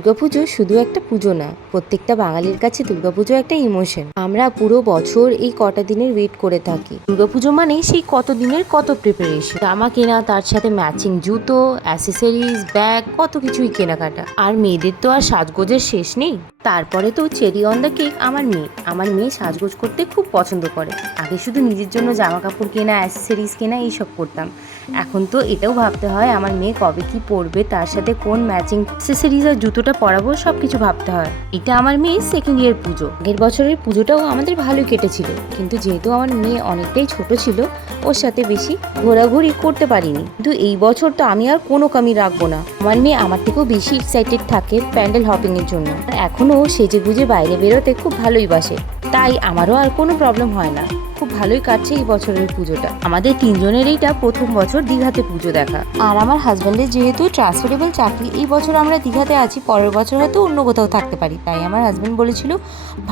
দুর্গাপুজো শুধু একটা পুজো না, প্রত্যেকটা বাঙালির কাছে দুর্গাপুজো একটা ইমোশন। আমরা পুরো বছর এই কটা দিনের ওয়েট করে থাকি। দুর্গাপুজো মানে সেই কত দিনের কত প্রিপারেশন, জামা কেনা, তার সাথে ম্যাচিং জুতো, অ্যাসেসরিজ, ব্যাগ, কত কিছুই কেনাকাটা। আর মেয়েদের তো আর সাজগোজের শেষ নেই। তারপরে তো চেরি অন দ্য কেক আমার মেয়ে সাজগোজ করতে খুব পছন্দ করে। আগে শুধু নিজের জন্য জামা কাপড় কেনা, অ্যাসেসরিজ কেনা এইসব করতাম। এখন তো এটাও ভাবতে হয় আমার মেয়ে কবে কি পরবে, তার সাথে কোন ম্যাচিং অ্যাসেসরিজ আর জুতোটা পরাবো, সব কিছু ভাবতে হয়। এটা আমার মেয়ের সেকেন্ড ইয়ার পুজো। আগের বছরের পুজোটাও আমাদের ভালোই কেটেছিল, কিন্তু যেহেতু আমার মেয়ে অনেকটাই ছোট ছিল, ওর সাথে বেশি ঘোরাঘুরি করতে পারিনি। কিন্তু এই বছর তো আমি আর কোনো কমি রাখবো না। আমার মেয়ে আমার থেকেও বেশি এক্সাইটেড থাকে প্যান্ডেল হপিং এর জন্য। এখনো সেজে গুজে বাইরে বেরোতে খুব ভালোই বাসে, তাই আমারও আর কোনো প্রবলেম হয় না। খুব ভালোই কাটছে এই বছরের পুজোটা। আমাদের তিনজনের এইটা প্রথম বছর দীঘাতে পুজো দেখা। আর আমার হাজব্যান্ডের যেহেতু ট্রান্সফারেবল চাকরি, এই বছর আমরা দীঘাতে আছি, পরের বছর হয়তো অন্য কোথাও থাকতে পারি। তাই আমার হাজব্যান্ড বলেছিল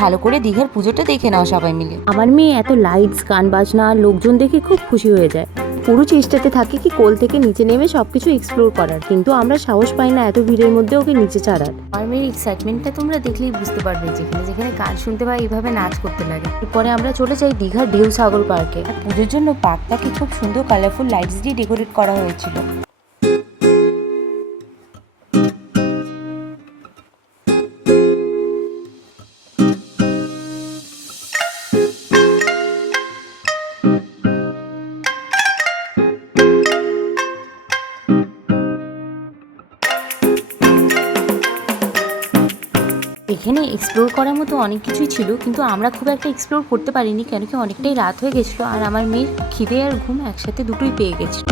ভালো করে দীঘার পুজোটা দেখে নাও সবাই মিলে। আমার মেয়ে এত লাইটস, গান বাজনা আর লোকজন দেখে খুব খুশি হয়ে যায়। পুরো চেষ্টাতে থাকে কি কোল থেকে নিচে নেমে সবকিছু এক্সপ্লোর করার, কিন্তু আমরা সাহস পাই না এত ভিড়ের মধ্যে ওকে নিচে ছাড়ার। আমার মেয়ের এক্সাইটমেন্টটা তোমরা দেখলেই বুঝতে পারবে, যেখানে যেখানে গান শুনতে পাই এইভাবে নাচ করতে লাগে। এরপরে আমরা চলে যাই দীঘার ঢেউ সাগর পার্কে। পুজোর জন্য পার্কটাকে খুব সুন্দর কালারফুল লাইটস দিয়ে ডেকোরেট করা হয়েছিল। এখানে এক্সপ্লোর করার মতো অনেক কিছুই ছিল, কিন্তু আমরা খুব একটা এক্সপ্লোর করতে পারিনি, কেন কি অনেকটাই রাত হয়ে গেছিলো আর আমার মেয়ের খিদে আর ঘুম একসাথে দুটোই পেয়ে গেছিলো।